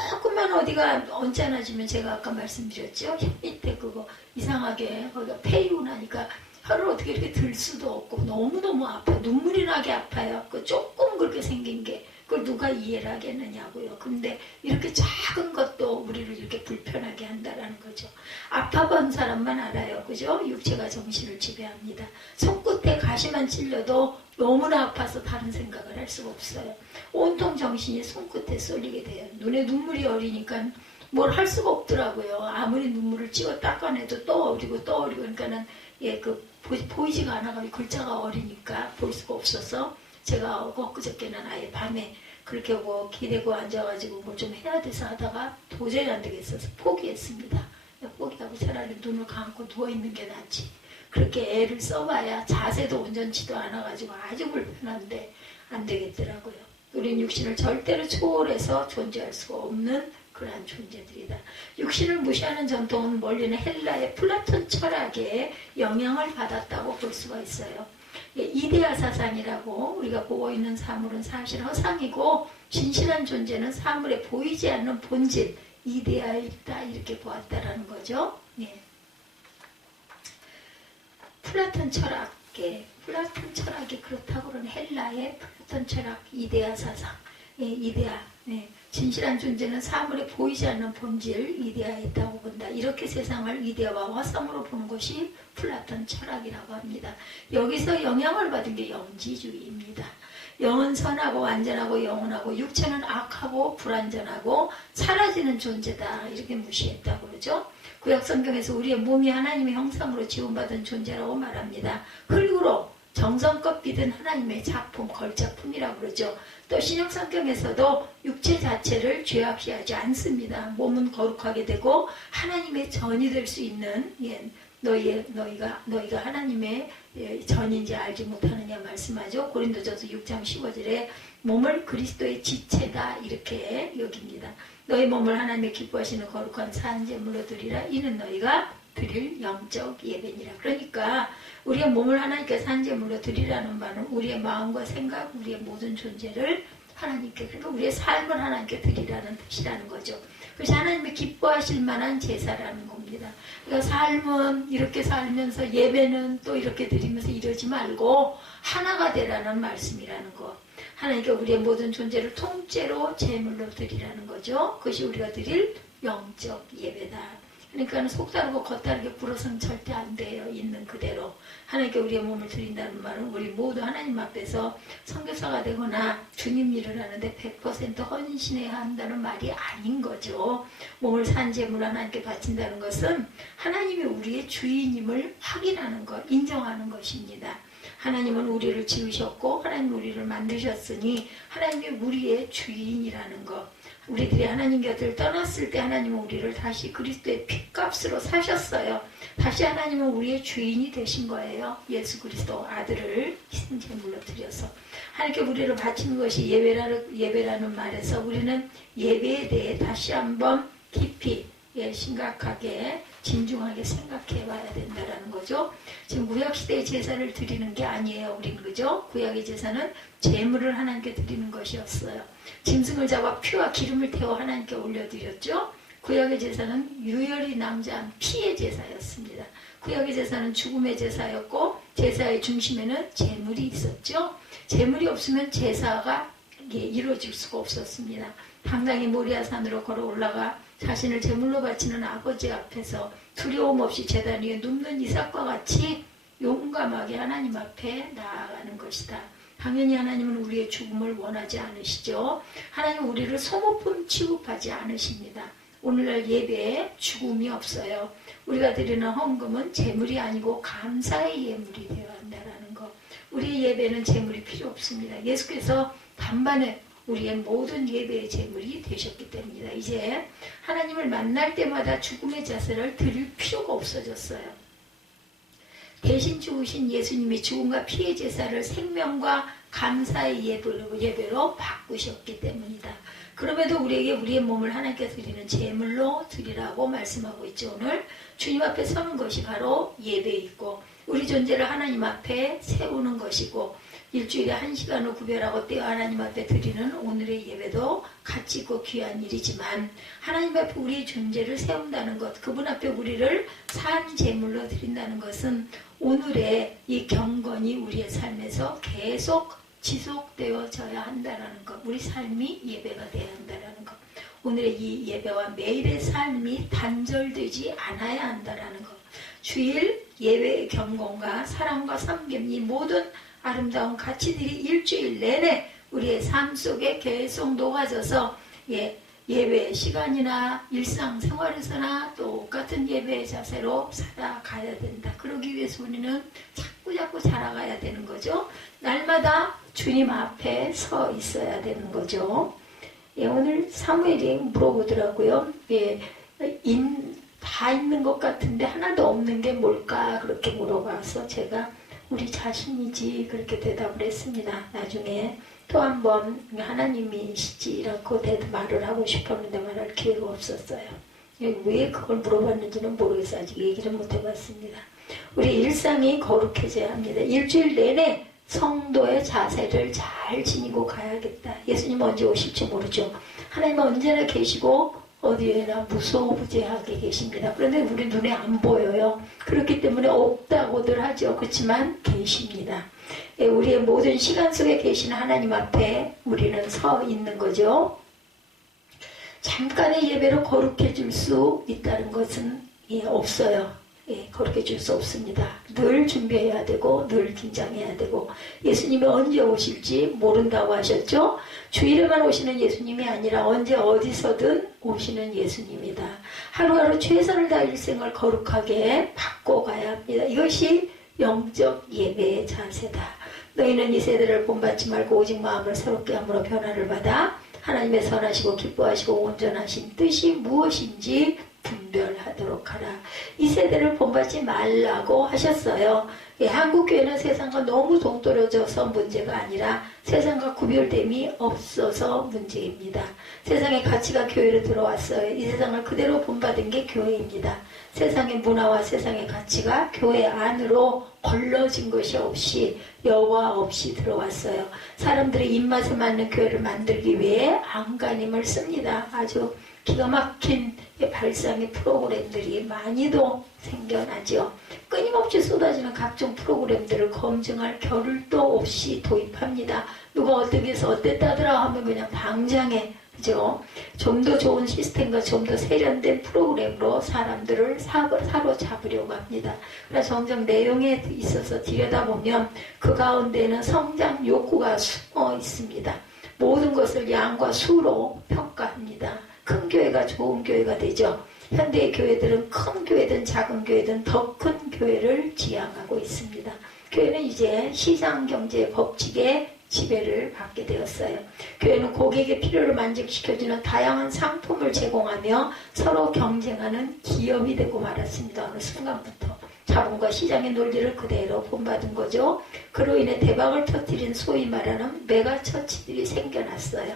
조금만 어디가 언짢아지면 제가 아까 말씀드렸죠. 혀 밑에 그거 이상하게 거기가 폐이고 나니까 혀를 어떻게 이렇게 들 수도 없고 너무너무 아파요. 눈물이 나게 아파요. 그 조금 그렇게 생긴 게 그걸 누가 이해를 하겠느냐고요. 근데 이렇게 작은 것도 우리를 이렇게 불편하게 한다라는 거죠. 아파본 사람만 알아요. 그죠? 육체가 정신을 지배합니다. 손끝에 가시만 찔려도 너무나 아파서 다른 생각을 할 수가 없어요. 온통 정신이 손끝에 쏠리게 돼요. 눈에 눈물이 어리니까 뭘 할 수가 없더라고요. 아무리 눈물을 찍어 닦아내도 또 어리고 또 어리고 그러니까는 보이지가 않아가지고 글자가 어리니까 볼 수가 없어서 제가 엊그저께는 아예 밤에 그렇게 하고 기대고 앉아가지고 뭘 좀 해야 돼서 하다가 도저히 안 되겠어서 포기했습니다. 포기하고 차라리 눈을 감고 누워있는 게 낫지. 그렇게 애를 써봐야 자세도 온전치도 않아가지고 아주 불편한데 안 되겠더라고요. 우린 육신을 절대로 초월해서 존재할 수가 없는 그러한 존재들이다. 육신을 무시하는 전통은 멀리는 헬라의 플라톤 철학에 영향을 받았다고 볼 수가 있어요. 이데아 사상이라고 우리가 보고 있는 사물은 사실 허상이고 진실한 존재는 사물에 보이지 않는 본질, 이데아에 있다 이렇게 보았다라는 거죠. 예. 플라톤 철학이 그렇다고 그러는 헬라의 플라톤 철학, 이데아 사상, 예, 이데아. 네. 진실한 존재는 사물에 보이지 않는 본질, 이데아에 있다고 본다. 이렇게 세상을 이데아와 허상으로 보는 것이 플라톤 철학이라고 합니다. 여기서 영향을 받은 게 영지주의입니다. 영은 선하고 완전하고 영원하고 육체는 악하고 불완전하고 사라지는 존재다. 이렇게 무시했다고 그러죠. 구약 성경에서 우리의 몸이 하나님의 형상으로 지원받은 존재라고 말합니다. 흙으로 정성껏 빚은 하나님의 작품, 걸작품이라고 그러죠. 또 신약 성경에서도 육체 자체를 죄악시하지 않습니다. 몸은 거룩하게 되고 하나님의 전이 될 수 있는 너희가 하나님의 전인지 알지 못하느냐 말씀하죠. 고린도전서 6장 15절에 몸을 그리스도의 지체다 이렇게 여깁니다. 너희 몸을 하나님의 기뻐하시는 거룩한 사한제물로 드리라. 이는 너희가 드릴 영적 예배니라. 그러니까 우리의 몸을 하나님께 산제물로 드리라는 말은 우리의 마음과 생각, 우리의 모든 존재를 하나님께, 그러니까 우리의 삶을 하나님께 드리라는 뜻이라는 거죠. 그래서 하나님의 기뻐하실 만한 제사라는 겁니다. 그러니까 삶은 이렇게 살면서 예배는 또 이렇게 드리면서 이러지 말고 하나가 되라는 말씀이라는 거. 하나님께 우리의 모든 존재를 통째로 제물로 드리라는 거죠. 그것이 우리가 드릴 영적 예배다. 그러니까 속다르고 겉다르게 굴어서는 절대 안 돼요. 있는 그대로. 하나님께 우리의 몸을 드린다는 말은 우리 모두 하나님 앞에서 선교사가 되거나 주님 일을 하는데 100% 헌신해야 한다는 말이 아닌 거죠. 몸을 산제물로 하나님께 바친다는 것은 하나님이 우리의 주인임을 확인하는 것, 인정하는 것입니다. 하나님은 우리를 지으셨고 하나님은 우리를 만드셨으니 하나님이 우리의 주인이라는 것. 우리들이 하나님 곁을 떠났을 때 하나님은 우리를 다시 그리스도의 핏값으로 사셨어요. 다시 하나님은 우리의 주인이 되신 거예요. 예수 그리스도 아들을 희생제물로 드려서. 하나님께 우리를 바치는 것이 예배라는 말에서 우리는 예배에 대해 다시 한번 깊이 심각하게 진중하게 생각해 봐야 된다라는 거죠. 지금 구약시대의 제사를 드리는 게 아니에요. 우린 그죠? 구약의 제사는 제물을 하나님께 드리는 것이었어요. 짐승을 잡아 피와 기름을 태워 하나님께 올려드렸죠. 구약의 제사는 유혈이 남자한 피의 제사였습니다. 구약의 제사는 죽음의 제사였고 제사의 중심에는 제물이 있었죠. 제물이 없으면 제사가 이루어질 수가 없었습니다. 당당히 모리아산으로 걸어 올라가 자신을 제물로 바치는 아버지 앞에서 두려움 없이 제단 위에 눕는 이삭과 같이 용감하게 하나님 앞에 나아가는 것이다. 당연히 하나님은 우리의 죽음을 원하지 않으시죠. 하나님은 우리를 소모품 취급하지 않으십니다. 오늘날 예배에 죽음이 없어요. 우리가 드리는 헌금은 제물이 아니고 감사의 예물이 되어야 한다는 것. 우리의 예배는 제물이 필요 없습니다. 예수께서 단번에 우리의 모든 예배의 제물이 되셨기 때문이다. 이제 하나님을 만날 때마다 죽음의 자세를 드릴 필요가 없어졌어요. 대신 죽으신 예수님이 죽음과 피의 제사를 생명과 감사의 예배로 바꾸셨기 때문이다. 그럼에도 우리에게 우리의 몸을 하나님께 드리는 제물로 드리라고 말씀하고 있죠. 오늘 주님 앞에 서는 것이 바로 예배이고 우리 존재를 하나님 앞에 세우는 것이고 일주일에 1시간을 구별하고 떼어 하나님 앞에 드리는 오늘의 예배도 가치 있고 귀한 일이지만 하나님 앞에 우리의 존재를 세운다는 것, 그분 앞에 우리를 산 제물로 드린다는 것은 오늘의 이 경건이 우리의 삶에서 계속 지속되어져야 한다는 것, 우리 삶이 예배가 되어야 한다는 것, 오늘의 이 예배와 매일의 삶이 단절되지 않아야 한다는 것, 주일 예배의 경건과 사랑과 섬김 이 모든 아름다운 가치들이 일주일 내내 우리의 삶 속에 계속 녹아져서 예배 시간이나 일상생활에서나 똑같은 예배의 자세로 살아가야 된다. 그러기 위해서 우리는 자꾸 자라가야 되는 거죠. 날마다 주님 앞에 서 있어야 되는 거죠. 오늘 사무엘이 물어보더라고요. 다 있는 것 같은데 하나도 없는 게 뭘까 그렇게 물어봐서 제가 우리 자신이지 그렇게 대답을 했습니다. 나중에 또 한 번 하나님이시지라고 말을 하고 싶었는데 말할 기회가 없었어요. 왜 그걸 물어봤는지는 모르겠어요. 아직 얘기를 못 해봤습니다. 우리 일상이 거룩해져야 합니다. 일주일 내내 성도의 자세를 잘 지니고 가야겠다. 예수님 언제 오실지 모르죠. 하나님은 언제나 계시고 어디에나 무소부재하게 계십니다. 그런데 우리 눈에 안 보여요. 그렇기 때문에 없다고들 하죠. 그렇지만 계십니다. 우리의 모든 시간 속에 계신 하나님 앞에 우리는 서 있는 거죠. 잠깐의 예배로 거룩해질 수 있다는 것은 없어요. 거룩해질 수 없습니다. 늘 준비해야 되고 늘 긴장해야 되고 예수님이 언제 오실지 모른다고 하셨죠. 주일에만 오시는 예수님이 아니라 언제 어디서든 오시는 예수님이다. 하루하루 최선을 다해 일생을 거룩하게 바꿔가야 합니다. 이것이 영적 예배의 자세다. 너희는 이 세대를 본받지 말고 오직 마음을 새롭게 함으로 변화를 받아 하나님의 선하시고 기뻐하시고 온전하신 뜻이 무엇인지 분별하도록 하라. 이 세대를 본받지 말라고 하셨어요. 한국교회는 세상과 너무 동떨어져서 문제가 아니라 세상과 구별됨이 없어서 문제입니다. 세상의 가치가 교회로 들어왔어요. 이 세상을 그대로 본받은 게 교회입니다. 세상의 문화와 세상의 가치가 교회 안으로 걸러진 것이 없이 여과 없이 들어왔어요. 사람들의 입맛에 맞는 교회를 만들기 위해 안간힘을 씁니다. 아주 기가 막힌 발상의 프로그램들이 많이도 생겨나죠. 끊임없이 쏟아지는 각종 프로그램들을 검증할 겨를도 없이 도입합니다. 누가 어떻게 해서 어땠다더라 하면 그냥 당장에 그죠? 좀 더 좋은 시스템과 좀 더 세련된 프로그램으로 사람들을 사로잡으려고 합니다. 그래서 정작 내용에 있어서 들여다보면 그 가운데는 성장 욕구가 숨어 있습니다. 모든 것을 양과 수로 평가합니다. 큰 교회가 좋은 교회가 되죠. 현대의 교회들은 큰 교회든 작은 교회든 더 큰 교회를 지향하고 있습니다. 교회는 이제 시장경제 법칙에 지배를 받게 되었어요. 교회는 고객의 필요를 만족시켜주는 다양한 상품을 제공하며 서로 경쟁하는 기업이 되고 말았습니다. 어느 순간부터 자본과 시장의 논리를 그대로 본받은 거죠. 그로 인해 대박을 터뜨린 소위 말하는 메가처치들이 생겨났어요.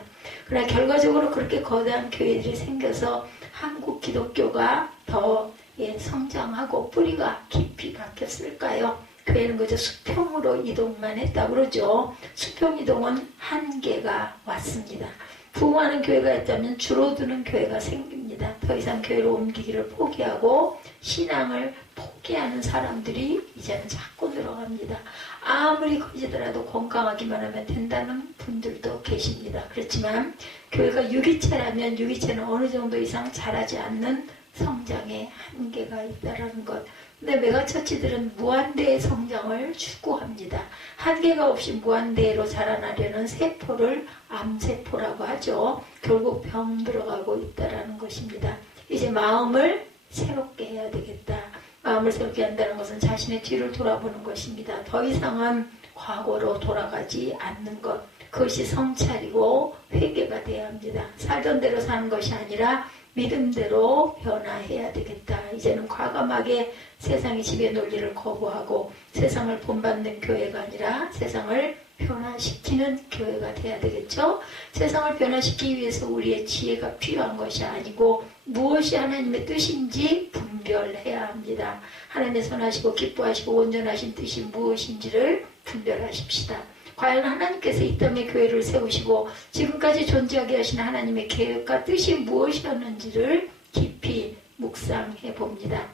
그러나 결과적으로 그렇게 거대한 교회들이 생겨서 한국 기독교가 더 성장하고 뿌리가 깊이 박혔을까요? 교회는 그저 수평으로 이동만 했다 그러죠. 수평 이동은 한계가 왔습니다. 부흥하는 교회가 있다면 줄어드는 교회가 생깁니다. 더 이상 교회로 옮기기를 포기하고 신앙을 포기하는 사람들이 이제는 자꾸 늘어갑니다. 아무리 커지더라도 건강하기만 하면 된다는 분들도 계십니다. 그렇지만 교회가 유기체라면 유기체는 어느 정도 이상 자라지 않는 성장의 한계가 있다는 것. 근데 메가처치들은 무한대의 성장을 추구합니다. 한계가 없이 무한대로 자라나려는 세포를 암세포라고 하죠. 결국 병 들어가고 있다는 것입니다. 이제 마음을 새롭게 해야 되겠다. 마음을 새롭게 한다는 것은 자신의 뒤를 돌아보는 것입니다. 더 이상은 과거로 돌아가지 않는 것. 그것이 성찰이고 회개가 돼야 합니다. 살던 대로 사는 것이 아니라 믿음대로 변화해야 되겠다. 이제는 과감하게 세상의 지배 논리를 거부하고 세상을 본받는 교회가 아니라 세상을 변화시키는 교회가 돼야 되겠죠. 세상을 변화시키기 위해서 우리의 지혜가 필요한 것이 아니고 무엇이 하나님의 뜻인지 분별해야 합니다. 하나님의 선하시고 기뻐하시고 온전하신 뜻이 무엇인지를 분별하십시다. 과연 하나님께서 이 땅에 교회를 세우시고 지금까지 존재하게 하신 하나님의 계획과 뜻이 무엇이었는지를 깊이 묵상해 봅니다.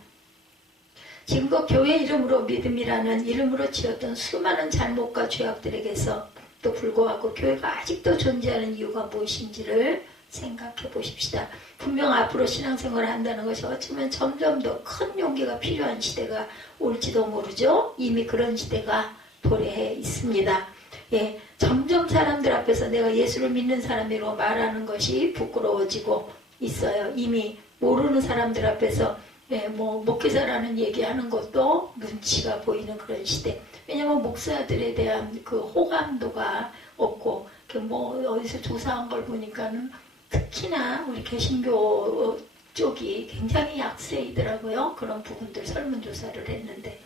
지금껏 교회 이름으로 믿음이라는 이름으로 지었던 수많은 잘못과 죄악들에게서도 불구하고 교회가 아직도 존재하는 이유가 무엇인지를 생각해 보십시다. 분명 앞으로 신앙생활을 한다는 것이 어쩌면 점점 더 큰 용기가 필요한 시대가 올지도 모르죠. 이미 그런 시대가 도래해 있습니다. 점점 사람들 앞에서 내가 예수를 믿는 사람이라고 말하는 것이 부끄러워지고 있어요. 이미 모르는 사람들 앞에서 목회자라는 얘기하는 것도 눈치가 보이는 그런 시대. 왜냐하면 목사들에 대한 그 호감도가 없고 어디서 조사한 걸 보니까는 특히나 우리 개신교 쪽이 굉장히 약세이더라고요. 그런 부분들 설문조사를 했는데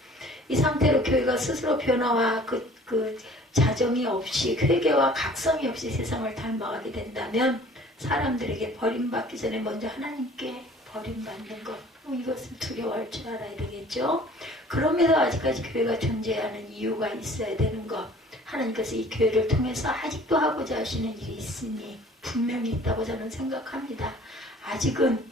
이 상태로 교회가 스스로 변화와 그 자정이 없이 회개와 각성이 없이 세상을 닮아가게 된다면 사람들에게 버림받기 전에 먼저 하나님께 버림받는 것, 이것은 두려워할 줄 알아야 되겠죠. 그럼에도 아직까지 교회가 존재하는 이유가 있어야 되는 것, 하나님께서 이 교회를 통해서 아직도 하고자 하시는 일이 있으니 분명히 있다고 저는 생각합니다. 아직은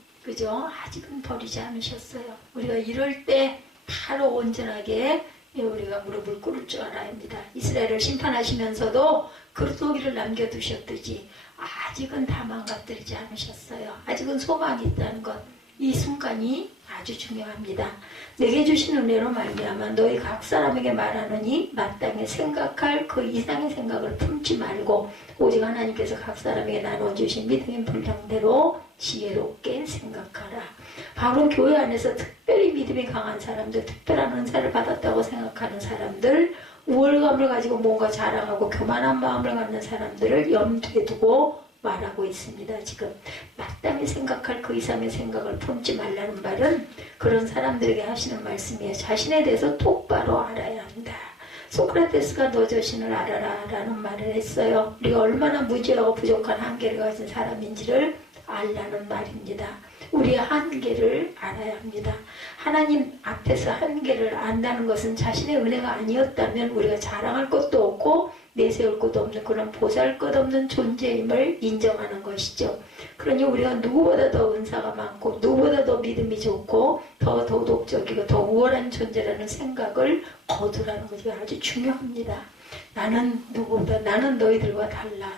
아직은 버리지 않으셨어요. 우리가 이럴 때 바로 온전하게 우리가 무릎을 꿇을 줄 알아야 합니다. 이스라엘을 심판하시면서도 그릇도기를 남겨두셨듯이 아직은 다 망가뜨리지 않으셨어요. 아직은 소망이 있다는 것, 이 순간이 아주 중요합니다. 내게 주신 은혜로 말미암아 너희 각 사람에게 말하노니 마땅히 생각할 그 이상의 생각을 품지 말고 오직 하나님께서 각 사람에게 나눠주신 믿음의 분량대로 지혜롭게 생각하라. 바로 교회 안에서 특별히 믿음이 강한 사람들, 특별한 은사를 받았다고 생각하는 사람들, 우월감을 가지고 뭔가 자랑하고 교만한 마음을 갖는 사람들을 염두에 두고 말하고 있습니다. 지금 마땅히 생각할 그 이상의 생각을 품지 말라는 말은 그런 사람들에게 하시는 말씀이에요. 자신에 대해서 똑바로 알아야 한다. 소크라테스가 너 자신을 알아라 라는 말을 했어요. 우리가 얼마나 무지하고 부족한 한계를 가진 사람인지를 알라는 말입니다. 우리의 한계를 알아야 합니다. 하나님 앞에서 한계를 안다는 것은 자신의 은혜가 아니었다면 우리가 자랑할 것도 없고 내세울 것도 없는 그런 보잘것없는 존재임을 인정하는 것이죠. 그러니 우리가 누구보다 더 은사가 많고 누구보다 더 믿음이 좋고 더 도덕적이고 더 우월한 존재라는 생각을 거두라는 것이 아주 중요합니다. 나는 누구보다, 나는 너희들과 달라,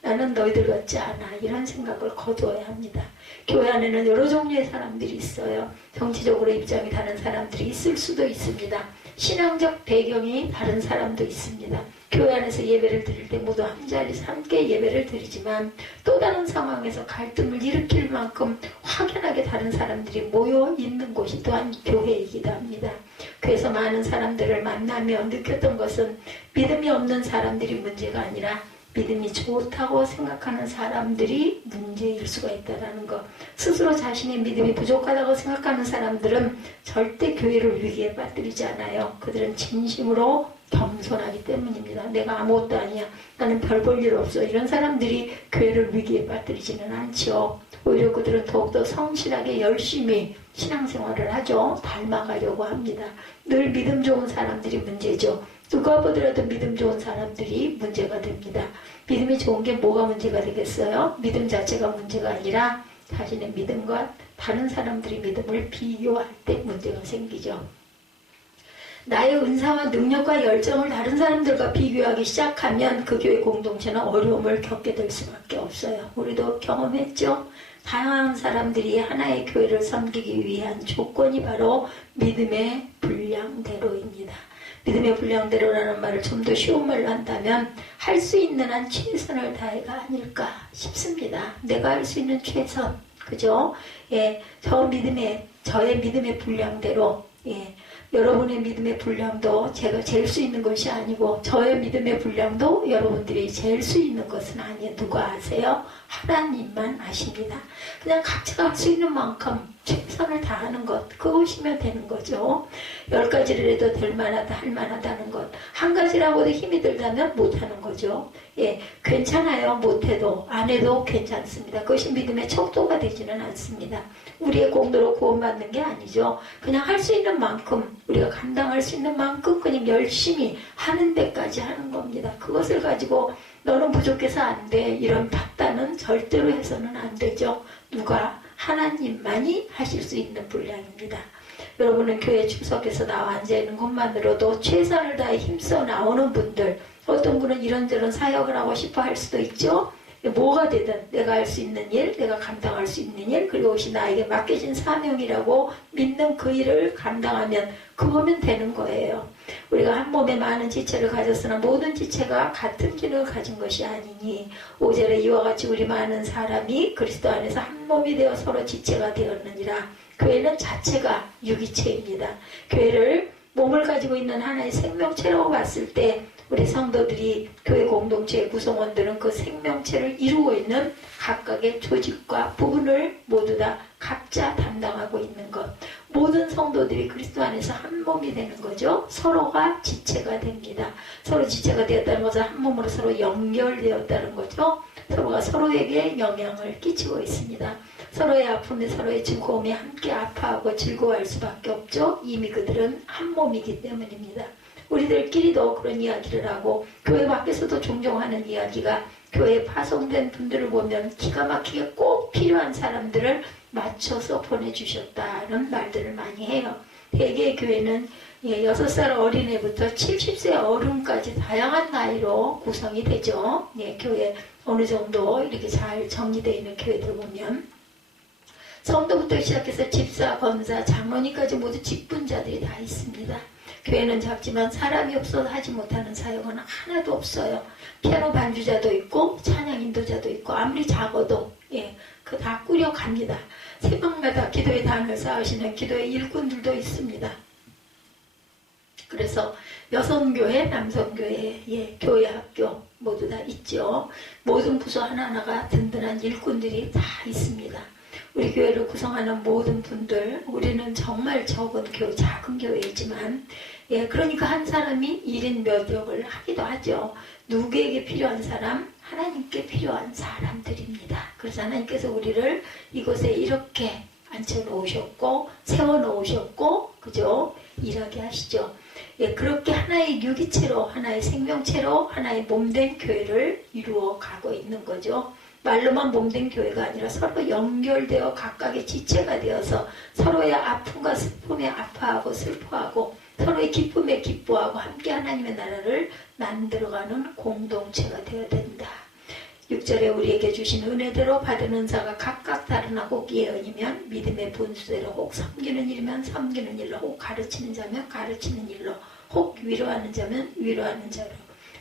나는 너희들 같지 않아, 이런 생각을 거두어야 합니다. 교회 안에는 여러 종류의 사람들이 있어요. 정치적으로 입장이 다른 사람들이 있을 수도 있습니다. 신앙적 배경이 다른 사람도 있습니다. 교회 안에서 예배를 드릴 때 모두 한 자리에서 함께 예배를 드리지만 또 다른 상황에서 갈등을 일으킬 만큼 확연하게 다른 사람들이 모여 있는 곳이 또한 교회이기도 합니다. 그래서 많은 사람들을 만나며 느꼈던 것은 믿음이 없는 사람들이 문제가 아니라 믿음이 좋다고 생각하는 사람들이 문제일 수가 있다는 것. 스스로 자신의 믿음이 부족하다고 생각하는 사람들은 절대 교회를 위기에 빠뜨리지 않아요. 그들은 진심으로 겸손하기 때문입니다. 내가 아무것도 아니야. 나는 별 볼 일 없어. 이런 사람들이 교회를 위기에 빠뜨리지는 않죠. 오히려 그들은 더욱더 성실하게 열심히 신앙생활을 하죠. 닮아가려고 합니다. 늘 믿음 좋은 사람들이 문제죠. 누가 보더라도 믿음 좋은 사람들이 문제가 됩니다. 믿음이 좋은 게 뭐가 문제가 되겠어요? 믿음 자체가 문제가 아니라 자신의 믿음과 다른 사람들의 믿음을 비교할 때 문제가 생기죠. 나의 은사와 능력과 열정을 다른 사람들과 비교하기 시작하면 그 교회 공동체는 어려움을 겪게 될 수밖에 없어요. 우리도 경험했죠. 다양한 사람들이 하나의 교회를 섬기기 위한 조건이 바로 믿음의 분량대로입니다. 믿음의 분량대로라는 말을 좀 더 쉬운 말로 한다면 할 수 있는 한 최선을 다해가 아닐까 싶습니다. 내가 할 수 있는 최선, 그죠? 예, 저의 믿음의 분량대로, 예, 여러분의 믿음의 분량도 제가 잴 수 있는 것이 아니고 저의 믿음의 분량도 여러분들이 잴 수 있는 것은 아니에요. 누가 아세요? 하나님만 아십니다. 그냥 각자가 할 수 있는 만큼 최선을 다하는 것, 그것이면 되는 거죠. 10가지를 해도 될 만하다, 할 만하다는 것. 한 가지라고도 힘이 들다면 못하는 거죠. 예, 괜찮아요. 못해도, 안 해도 괜찮습니다. 그것이 믿음의 척도가 되지는 않습니다. 우리의 공로로 구원받는 게 아니죠. 그냥 할 수 있는 만큼, 우리가 감당할 수 있는 만큼 그냥 열심히 하는 데까지 하는 겁니다. 그것을 가지고 너는 부족해서 안 돼, 이런 판단은 절대로 해서는 안 되죠. 누가? 하나님만이 하실 수 있는 분량입니다. 여러분은 교회 출석해서 나와 앉아있는 것만으로도 최선을 다해 힘써 나오는 분들, 어떤 분은 이런저런 사역을 하고 싶어 할 수도 있죠. 뭐가 되든 내가 할 수 있는 일, 내가 감당할 수 있는 일, 그리고 그것이 나에게 맡겨진 사명이라고 믿는 그 일을 감당하면 그거면 되는 거예요. 우리가 한 몸에 많은 지체를 가졌으나 모든 지체가 같은 기능을 가진 것이 아니니 5절에 이와 같이 우리 많은 사람이 그리스도 안에서 한 몸이 되어 서로 지체가 되었느니라. 교회는 자체가 유기체입니다. 교회를 몸을 가지고 있는 하나의 생명체라고 봤을 때 우리 성도들이 교회 공동체의 구성원들은 그 생명체를 이루고 있는 각각의 조직과 부분을 모두 다 각자 담당하고 있는 것. 모든 성도들이 그리스도 안에서 한 몸이 되는 거죠. 서로가 지체가 됩니다. 서로 지체가 되었다는 것은 한 몸으로 서로 연결되었다는 거죠. 서로가 서로에게 영향을 끼치고 있습니다. 서로의 아픔에 서로의 즐거움에 함께 아파하고 즐거워할 수밖에 없죠. 이미 그들은 한 몸이기 때문입니다. 우리들끼리도 그런 이야기를 하고 교회 밖에서도 종종 하는 이야기가 교회에 파송된 분들을 보면 기가 막히게 꼭 필요한 사람들을 맞춰서 보내주셨다는 말들을 많이 해요. 대개 교회는 6살 어린애부터 70세 어른까지 다양한 나이로 구성이 되죠. 교회 어느 정도 이렇게 잘 정리되어 있는 교회들 보면 성도부터 시작해서 집사, 권사, 장로님까지 모두 직분자들이 다 있습니다. 교회는 작지만 사람이 없어서 하지 못하는 사역은 하나도 없어요. 피아노 반주자도 있고 찬양 인도자도 있고 아무리 작아도 그 다 꾸려갑니다. 새벽마다 기도의 단을 쌓으시는 기도의 일꾼들도 있습니다. 그래서 여성교회, 남성교회, 교회 학교 모두 다 있죠. 모든 부서 하나하나가 든든한 일꾼들이 다 있습니다. 우리 교회를 구성하는 모든 분들, 우리는 정말 적은 교회, 작은 교회이지만 그러니까 한 사람이 1인 몇 역을 하기도 하죠. 누구에게 필요한 사람? 하나님께 필요한 사람들입니다. 그래서 하나님께서 우리를 이곳에 이렇게 앉혀놓으셨고 세워놓으셨고 그죠? 일하게 하시죠. 그렇게 하나의 유기체로, 하나의 생명체로 하나의 몸된 교회를 이루어 가고 있는 거죠. 말로만 몸된 교회가 아니라 서로 연결되어 각각의 지체가 되어서 서로의 아픔과 슬픔에 아파하고 슬퍼하고 서로의 기쁨에 기뻐하고 함께 하나님의 나라를 만들어가는 공동체가 되어야 된다. 6절에 우리에게 주신 은혜대로 받은 은사가 각각 다르나 혹 예언이면 믿음의 분수대로 혹 섬기는 일이면 섬기는 일로 혹 가르치는 자면 가르치는 일로 혹 위로하는 자면 위로하는 자로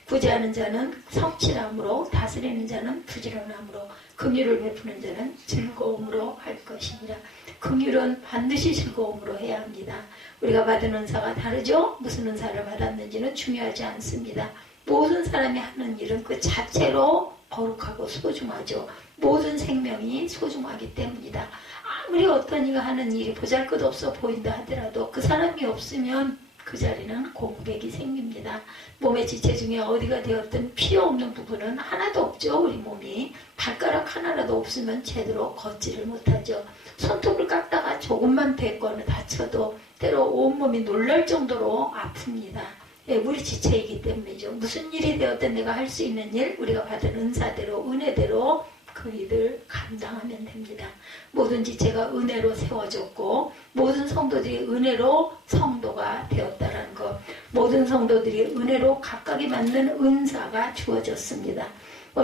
구제하는 자는 성실함으로 다스리는 자는 부지런함으로 긍휼을 베푸는 자는 즐거움으로 할 것이니라. 긍휼은 반드시 즐거움으로 해야 합니다. 우리가 받은 은사가 다르죠? 무슨 은사를 받았는지는 중요하지 않습니다. 모든 사람이 하는 일은 그 자체로 거룩하고 소중하죠. 모든 생명이 소중하기 때문이다. 아무리 어떤 이가 하는 일이 보잘것없어 보인다 하더라도 그 사람이 없으면 그 자리는 공백이 생깁니다. 몸의 지체 중에 어디가 되었든 필요 없는 부분은 하나도 없죠. 우리 몸이 발가락 하나라도 없으면 제대로 걷지를 못하죠. 손톱을 깎다가 조금만 뱉거나 다쳐도 때로 온몸이 놀랄 정도로 아픕니다. 예, 우리 지체이기 때문이죠. 무슨 일이 되었든 내가 할 수 있는 일, 우리가 받은 은사대로, 은혜대로 그 일을 감당하면 됩니다. 모든 지체가 은혜로 세워졌고 모든 성도들이 은혜로 성도가 되었다는 것, 모든 성도들이 은혜로 각각이 맞는 은사가 주어졌습니다.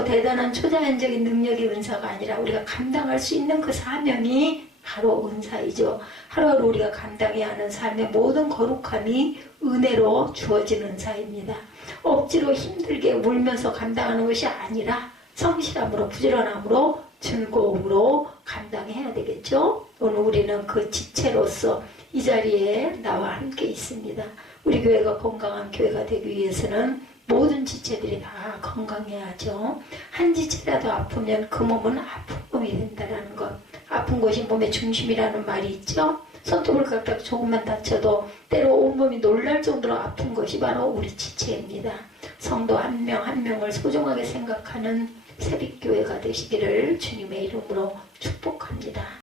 대단한 초자연적인 능력의 은사가 아니라 우리가 감당할 수 있는 그 사명이 바로 은사이죠. 하루하루 우리가 감당해야 하는 삶의 모든 거룩함이 은혜로 주어진 은사입니다. 억지로 힘들게 울면서 감당하는 것이 아니라 성실함으로, 부지런함으로, 즐거움으로 감당해야 되겠죠. 오늘 우리는 그 지체로서 이 자리에 나와 함께 있습니다. 우리 교회가 건강한 교회가 되기 위해서는 모든 지체들이 다 건강해야 하죠. 한 지체라도 아프면 그 몸은 아픈 몸이 된다는 것. 아픈 곳이 몸의 중심이라는 말이 있죠. 손톱을 깎다가 조금만 다쳐도 때로 온몸이 놀랄 정도로 아픈 것이 바로 우리 지체입니다. 성도 한 명 한 명을 소중하게 생각하는 새벽교회가 되시기를 주님의 이름으로 축복합니다.